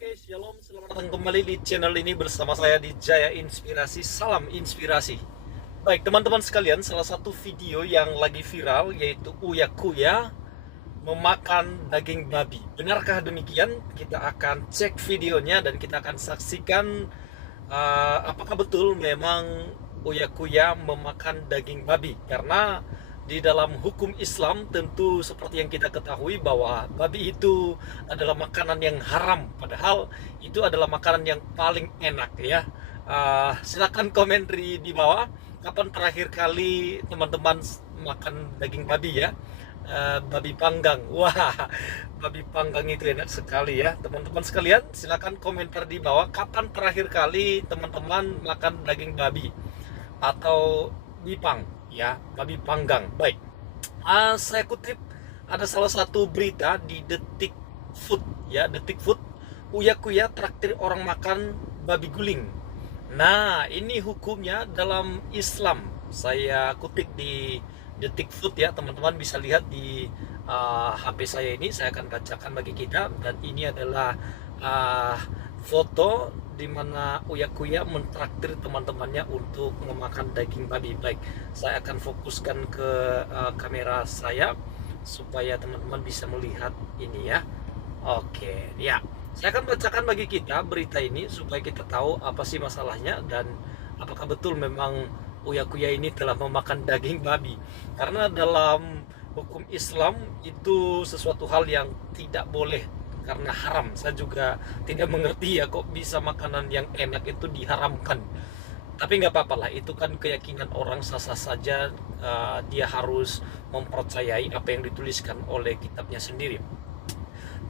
Oke, shalom, selamat datang kembali di channel ini bersama saya di Jaya Inspirasi. Salam inspirasi. Baik, teman-teman sekalian, salah satu video yang lagi viral yaitu Uya Kuya memakan daging babi. Benarkah demikian? Kita akan cek videonya dan kita akan saksikan apakah betul memang Uya Kuya memakan daging babi. Karena di dalam hukum Islam tentu seperti yang kita ketahui bahwa babi itu adalah makanan yang haram, padahal itu adalah makanan yang paling enak ya. Silakan komen di bawah kapan terakhir kali teman-teman makan daging babi ya. Babi panggang, wah, babi panggang itu enak sekali ya teman-teman sekalian. Silakan komentar di bawah kapan terakhir kali teman-teman makan daging babi atau bipang ya, babi panggang. Baik, saya kutip ada salah satu berita di Detik Food ya, Detik Food. Uya Kuya traktir orang makan babi guling. Nah, ini hukumnya dalam Islam. Saya kutip di Detik Food ya, teman-teman bisa lihat di HP saya ini. Saya akan bacakan bagi kita, dan ini adalah foto di mana Uya Kuya mentraktir teman-temannya untuk memakan daging babi. Baik, saya akan fokuskan ke kamera saya supaya teman-teman bisa melihat ini ya. Oke, ya. Saya akan bacakan bagi kita berita ini supaya kita tahu apa sih masalahnya dan apakah betul memang Uya Kuya ini telah memakan daging babi. Karena dalam hukum Islam itu sesuatu hal yang tidak boleh karena haram. Saya juga tidak mengerti ya kok bisa makanan yang enak itu diharamkan. Tapi nggak apa-apa lah, itu kan keyakinan orang, sah-sah saja. Dia harus mempercayai apa yang dituliskan oleh kitabnya sendiri.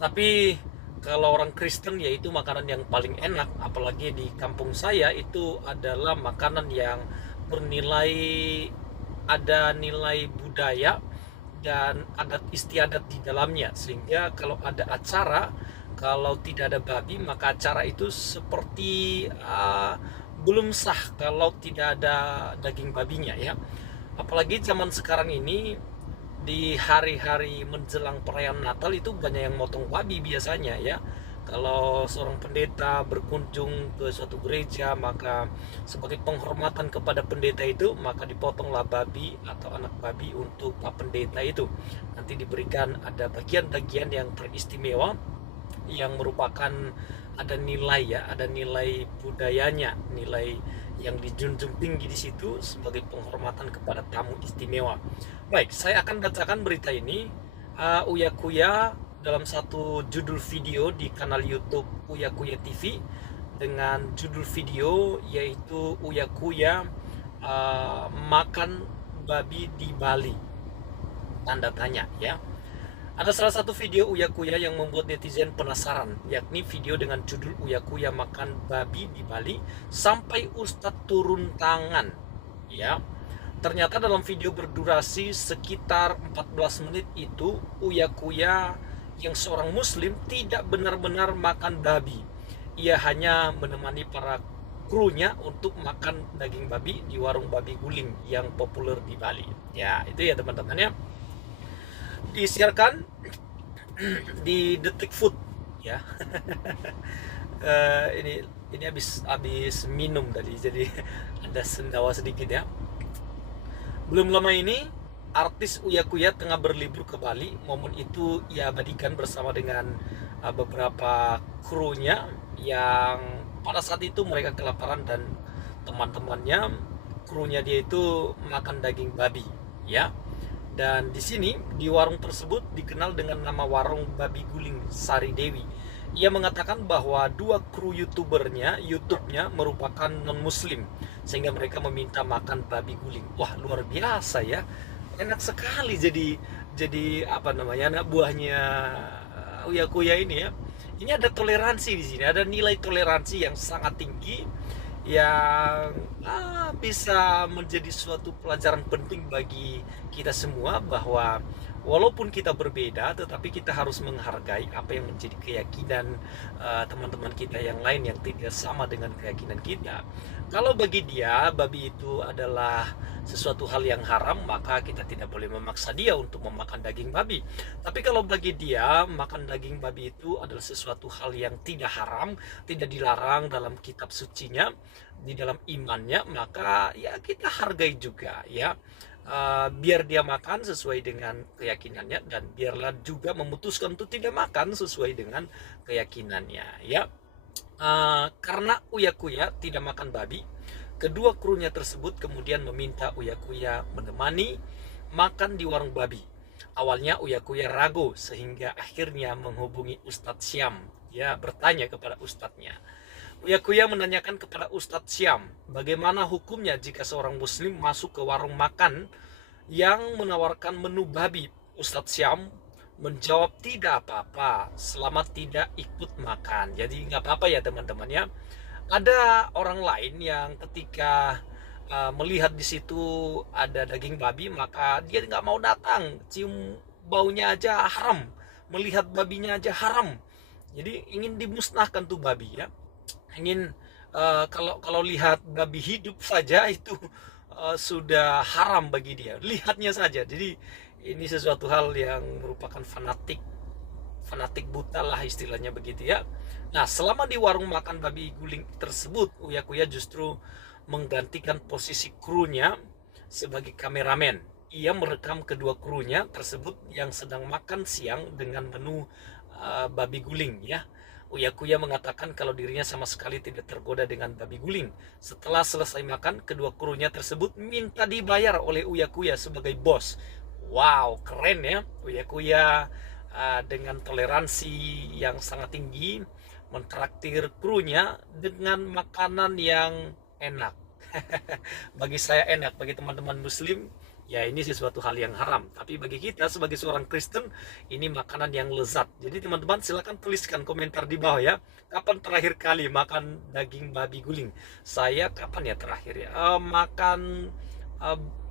Tapi kalau orang Kristen ya itu makanan yang paling enak, apalagi di kampung saya itu adalah makanan yang bernilai, ada nilai budaya dan adat istiadat di dalamnya, sehingga kalau ada acara, kalau tidak ada babi maka acara itu seperti belum sah kalau tidak ada daging babinya ya. Apalagi zaman sekarang ini di hari-hari menjelang perayaan Natal itu banyak yang motong babi biasanya ya. Kalau seorang pendeta berkunjung ke suatu gereja, maka sebagai penghormatan kepada pendeta itu, maka dipotonglah babi atau anak babi untuk Pak Pendeta itu. Nanti diberikan ada bagian-bagian yang teristimewa yang merupakan ada nilai ya, ada nilai budayanya, nilai yang dijunjung tinggi di situ sebagai penghormatan kepada tamu istimewa. Baik, saya akan bacakan berita ini. Uya Kuya dalam satu judul video di kanal YouTube Uya Kuya TV dengan judul video yaitu Uya Kuya makan babi di Bali, tanda tanya ya. Ada salah satu video Uya Kuya yang membuat netizen penasaran, yakni video dengan judul Uya Kuya makan babi di Bali sampai Ustadz turun tangan ya. Ternyata dalam video berdurasi sekitar 14 menit itu, Uya Kuya yang seorang muslim tidak benar-benar makan babi. Ia hanya menemani para krunya untuk makan daging babi di warung babi guling yang populer di Bali. Ya, itu ya teman-teman ya. Disiarkan di Detik Food ya. Ini habis minum tadi, jadi ada sendawa sedikit ya. Belum lama ini artis Uya Kuya tengah berlibur ke Bali. Momen itu ia abadikan bersama dengan beberapa krunya yang pada saat itu mereka kelaparan dan teman-temannya, krunya dia itu makan daging babi ya. Dan di sini di warung tersebut dikenal dengan nama warung babi guling Sari Dewi. Ia mengatakan bahwa dua kru YouTube-nya merupakan non-muslim, sehingga mereka meminta makan babi guling. Wah, luar biasa ya. Enak sekali jadi apa namanya, anak buahnya Uya Kuya ini ya. Ini ada toleransi di sini, ada nilai toleransi yang sangat tinggi yang bisa menjadi suatu pelajaran penting bagi kita semua bahwa walaupun kita berbeda, tetapi kita harus menghargai apa yang menjadi keyakinan teman-teman kita yang lain yang tidak sama dengan keyakinan kita. Kalau bagi dia babi itu adalah sesuatu hal yang haram, maka kita tidak boleh memaksa dia untuk memakan daging babi. Tapi kalau bagi dia makan daging babi itu adalah sesuatu hal yang tidak haram, tidak dilarang dalam kitab sucinya, di dalam imannya, maka ya kita hargai juga ya. Biar dia makan sesuai dengan keyakinannya, dan biarlah juga memutuskan untuk tidak makan sesuai dengan keyakinannya ya. Karena Uya Kuya tidak makan babi, kedua krunya tersebut kemudian meminta Uya Kuya menemani makan di warung babi. Awalnya Uya Kuya ragu, sehingga akhirnya menghubungi Ustadz Syam, ya, bertanya kepada ustadznya. Uya Kuya menanyakan kepada Ustadz Syam, bagaimana hukumnya jika seorang muslim masuk ke warung makan yang menawarkan menu babi. Ustadz Syam menjawab, tidak apa-apa selama tidak ikut makan. Jadi nggak apa-apa ya teman-teman ya. Ada orang lain yang ketika melihat di situ ada daging babi, maka dia nggak mau datang. Cium baunya aja haram, melihat babinya aja haram. Jadi ingin dimusnahkan tuh babi ya. Ingin kalau lihat babi hidup saja itu sudah haram bagi dia, lihatnya saja. Jadi ini sesuatu hal yang merupakan fanatik buta lah istilahnya begitu ya. Nah, selama di warung makan babi guling tersebut, Uya Kuya justru menggantikan posisi krunya sebagai kameramen. Ia merekam kedua krunya tersebut yang sedang makan siang dengan menu babi guling ya. Uya Kuya mengatakan kalau dirinya sama sekali tidak tergoda dengan babi guling. Setelah selesai makan, kedua krunya tersebut minta dibayar oleh Uya Kuya sebagai bos. Wow, keren ya. Uya Kuya dengan toleransi yang sangat tinggi mentraktir krunya dengan makanan yang enak. Bagi saya enak, bagi teman-teman muslim ya ini sesuatu hal yang haram, tapi bagi kita sebagai seorang Kristen ini makanan yang lezat. Jadi teman-teman silahkan tuliskan komentar di bawah ya, kapan terakhir kali makan daging babi guling. Saya kapan ya terakhir ya makan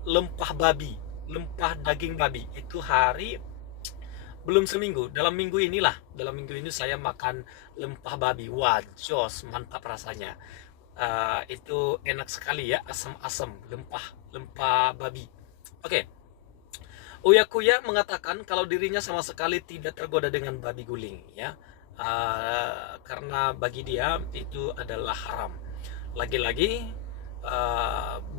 lempah babi, lempah daging babi itu hari belum seminggu. Dalam minggu ini saya makan lempah babi. Wah, jos, mantap rasanya. Itu enak sekali ya, asam-asam lempah babi. Oke. Uya Kuya mengatakan kalau dirinya sama sekali tidak tergoda dengan babi guling ya. Karena bagi dia itu adalah haram. Lagi-lagi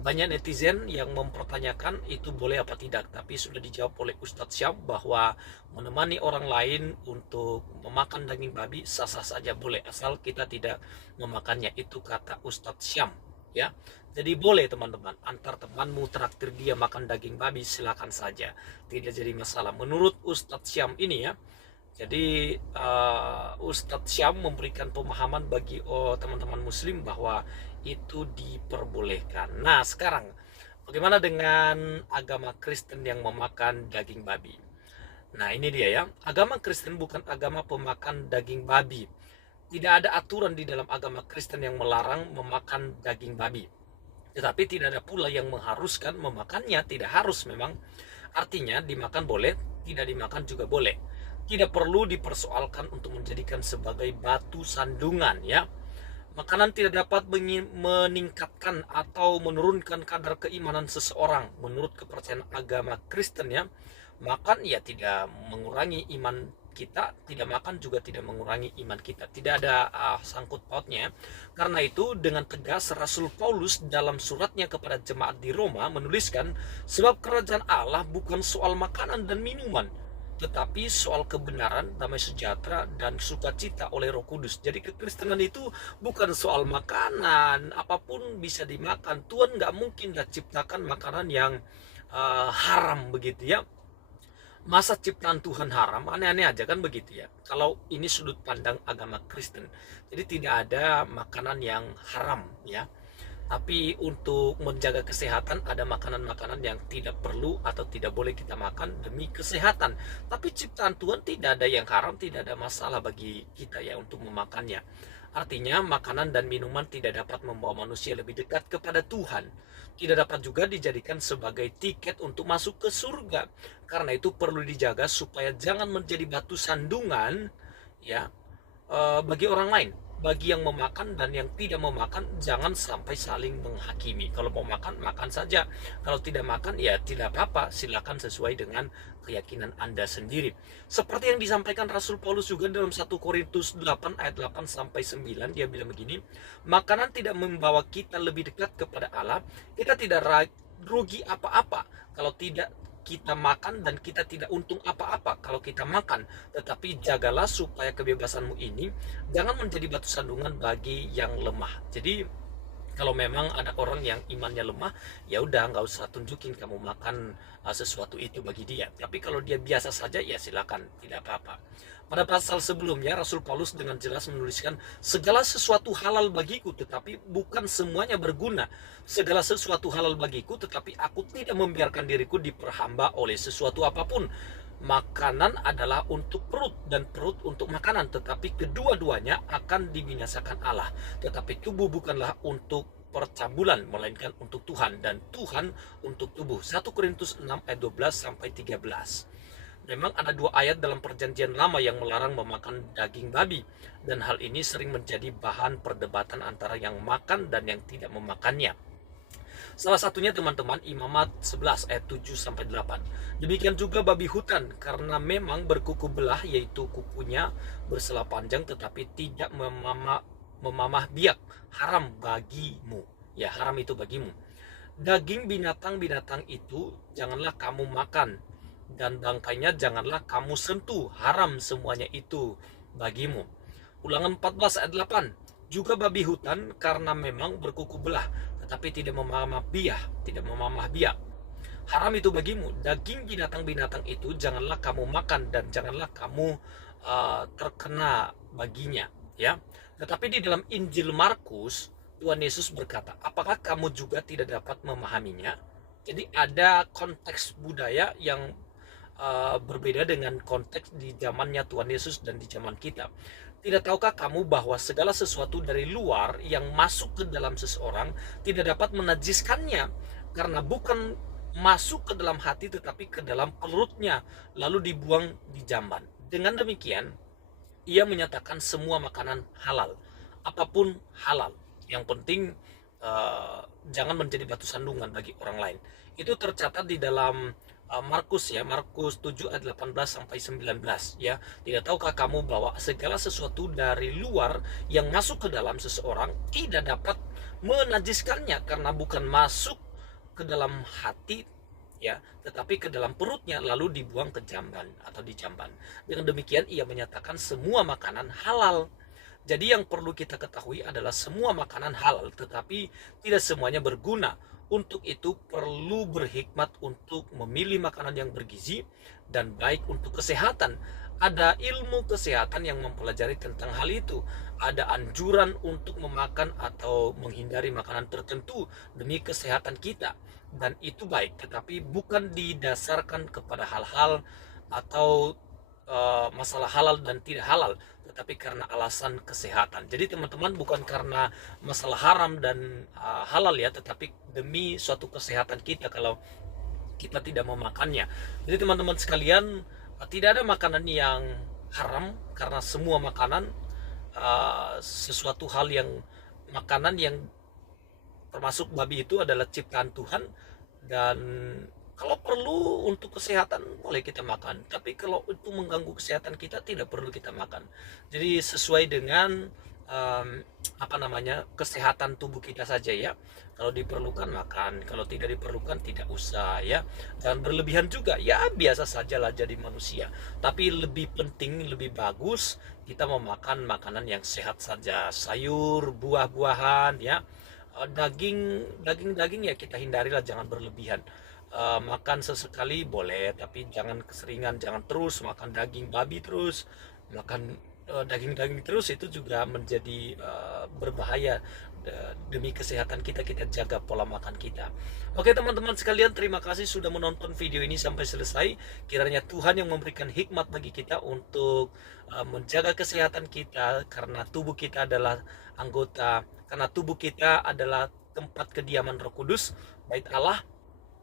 banyak netizen yang mempertanyakan itu boleh apa tidak, tapi sudah dijawab oleh Ustadz Syam bahwa menemani orang lain untuk memakan daging babi sah-sah saja boleh, asal kita tidak memakannya. Itu kata Ustadz Syam ya. Jadi boleh teman-teman, antar temanmu traktir dia makan daging babi, silakan saja, tidak jadi masalah menurut Ustadz Syam ini ya. Jadi Ustadz Syam memberikan pemahaman bagi teman-teman muslim bahwa itu diperbolehkan. Nah sekarang bagaimana dengan agama Kristen yang memakan daging babi? Nah ini dia ya, agama Kristen bukan agama pemakan daging babi. Tidak ada aturan di dalam agama Kristen yang melarang memakan daging babi. Tetapi tidak ada pula yang mengharuskan memakannya, tidak harus memang. Artinya dimakan boleh, tidak dimakan juga boleh. Tidak perlu dipersoalkan untuk menjadikan sebagai batu sandungan ya. Makanan tidak dapat meningkatkan atau menurunkan kadar keimanan seseorang menurut kepercayaan agama Kristen ya. Makan ya tidak mengurangi iman kita, tidak makan juga tidak mengurangi iman kita, tidak ada sangkut pautnya. Karena itu dengan tegas Rasul Paulus dalam suratnya kepada jemaat di Roma menuliskan, sebab kerajaan Allah bukan soal makanan dan minuman, tetapi soal kebenaran, damai sejahtera, dan sukacita oleh Roh Kudus. Jadi kekristenan itu bukan soal makanan, apapun bisa dimakan. Tuhan nggak mungkin ciptakan makanan yang haram begitu ya. Masa ciptaan Tuhan haram? Aneh-aneh aja kan begitu ya. Kalau ini sudut pandang agama Kristen. Jadi tidak ada makanan yang haram ya. Tapi untuk menjaga kesehatan ada makanan-makanan yang tidak perlu atau tidak boleh kita makan demi kesehatan. Tapi ciptaan Tuhan tidak ada yang haram, tidak ada masalah bagi kita ya untuk memakannya. Artinya makanan dan minuman tidak dapat membawa manusia lebih dekat kepada Tuhan. Tidak dapat juga dijadikan sebagai tiket untuk masuk ke surga. Karena itu perlu dijaga supaya jangan menjadi batu sandungan ya bagi orang lain. Bagi yang memakan dan yang tidak memakan, jangan sampai saling menghakimi. Kalau mau makan, makan saja. Kalau tidak makan, ya tidak apa-apa. Silakan sesuai dengan keyakinan Anda sendiri. Seperti yang disampaikan Rasul Paulus juga dalam 1 Korintus 8 ayat 8 sampai 9, dia bilang begini, makanan tidak membawa kita lebih dekat kepada Allah. Kita tidak rugi apa-apa kalau tidak kita makan, dan kita tidak untung apa-apa kalau kita makan. Tetapi jagalah supaya kebebasanmu ini jangan menjadi batu sandungan bagi yang lemah. Jadi kalau memang ada orang yang imannya lemah, ya udah nggak usah tunjukin kamu makan sesuatu itu bagi dia. Tapi kalau dia biasa saja, ya silakan, tidak apa-apa. Pada pasal sebelumnya, Rasul Paulus dengan jelas menuliskan, segala sesuatu halal bagiku, tetapi bukan semuanya berguna. Segala sesuatu halal bagiku, tetapi aku tidak membiarkan diriku diperhamba oleh sesuatu apapun. Makanan adalah untuk perut dan perut untuk makanan, tetapi kedua-duanya akan dibinasakan Allah. Tetapi tubuh bukanlah untuk percabulan, melainkan untuk Tuhan, dan Tuhan untuk tubuh. 1 Korintus 6 ayat 12 sampai 13. Memang ada 2 ayat dalam perjanjian lama yang melarang memakan daging babi, dan hal ini sering menjadi bahan perdebatan antara yang makan dan yang tidak memakannya. Salah satunya teman-teman Imamat 11 ayat 7 sampai 8. Demikian juga babi hutan, karena memang berkuku belah, yaitu kukunya bersela panjang tetapi tidak memamah biak, haram bagimu. Ya, haram itu bagimu. Daging binatang-binatang itu janganlah kamu makan, dan bangkainya janganlah kamu sentuh, haram semuanya itu bagimu. Ulangan 14 ayat 8. Juga babi hutan, karena memang berkuku belah tetapi tidak memamah biak, haram itu bagimu. Daging binatang-binatang itu janganlah kamu makan, dan janganlah kamu terkena baginya, ya. Tetapi di dalam Injil Markus, Tuhan Yesus berkata, apakah kamu juga tidak dapat memahaminya? Jadi ada konteks budaya yang berbeda dengan konteks di zamannya Tuhan Yesus dan di zaman kita. Tidak tahukah kamu bahwa segala sesuatu dari luar yang masuk ke dalam seseorang tidak dapat menajiskannya, karena bukan masuk ke dalam hati tetapi ke dalam perutnya, lalu dibuang di jamban. Dengan demikian, ia menyatakan semua makanan halal, apapun halal. Yang penting jangan menjadi batu sandungan bagi orang lain. Itu tercatat di dalam Markus 7 ayat 18 sampai 19 ya. Tidak tahukah kamu bahwa segala sesuatu dari luar yang masuk ke dalam seseorang tidak dapat menajiskannya, karena bukan masuk ke dalam hati ya, tetapi ke dalam perutnya, lalu dibuang ke jamban atau di jamban. Dengan demikian ia menyatakan semua makanan halal. Jadi yang perlu kita ketahui adalah semua makanan halal, tetapi tidak semuanya berguna. Untuk itu perlu berhikmat untuk memilih makanan yang bergizi dan baik untuk kesehatan. Ada ilmu kesehatan yang mempelajari tentang hal itu. Ada anjuran untuk memakan atau menghindari makanan tertentu demi kesehatan kita. Dan itu baik, tetapi bukan didasarkan kepada hal-hal atau masalah halal dan tidak halal, tetapi karena alasan kesehatan. Jadi teman-teman, bukan karena masalah haram dan halal ya, tetapi demi suatu kesehatan kita kalau kita tidak memakannya. Jadi teman-teman sekalian, tidak ada makanan yang haram, karena semua makanan sesuatu hal yang makanan yang termasuk babi itu adalah ciptaan Tuhan, dan kalau perlu untuk kesehatan boleh kita makan, tapi kalau itu mengganggu kesehatan kita tidak perlu kita makan. Jadi sesuai dengan kesehatan tubuh kita saja ya. Kalau diperlukan makan, kalau tidak diperlukan tidak usah ya. Dan berlebihan juga ya, biasa sajalah jadi manusia. Tapi lebih penting, lebih bagus kita memakan makanan yang sehat saja, sayur, buah-buahan ya. Daging ya kita hindarilah, jangan berlebihan. Makan sesekali boleh, tapi jangan keseringan, jangan terus makan daging babi terus, makan daging-daging terus itu juga menjadi berbahaya. Demi kesehatan kita, kita jaga pola makan kita. Oke teman-teman sekalian, terima kasih sudah menonton video ini sampai selesai. Kiranya Tuhan yang memberikan hikmat bagi kita untuk menjaga kesehatan kita, karena tubuh kita adalah karena tubuh kita adalah tempat kediaman Roh Kudus, bait Allah,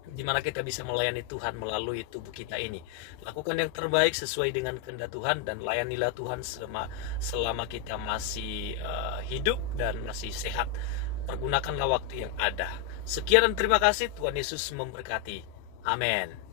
di mana kita bisa melayani Tuhan melalui tubuh kita ini. Lakukan yang terbaik sesuai dengan kehendak Tuhan, dan layanilah Tuhan selama kita masih hidup dan masih sehat. Pergunakanlah waktu yang ada. Sekian dan terima kasih. Tuhan Yesus memberkati. Amin.